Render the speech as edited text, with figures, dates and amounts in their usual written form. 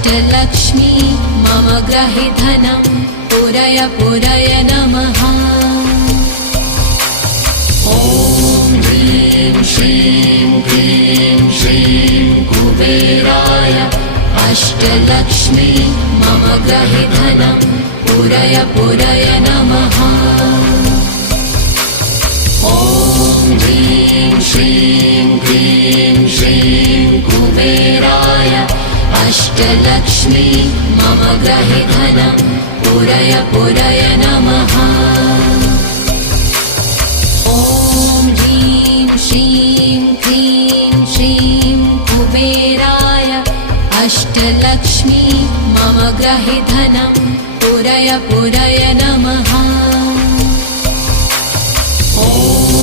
अष्टलक्ष्मी मम ग्रहे धनं पुरय पुरय नमः। ॐ ह्रीं श्रीं क्लीं श्रीं कुबेराय अष्टलक्ष्मी मम ग्रहे धनं पुरय पुरय नमः। ॐ ह्रीं श्रीं क्लीं श्रीं कुबेराय अष्टलक्ष्मी मम ग्रहे धनं पुरय पुरय नमः। ॐ ह्रीं श्रीं क्लीं श्रीं कुबेराय अष्टलक्ष्मी मम ग्रहे धनं पुरय पुरय नमः।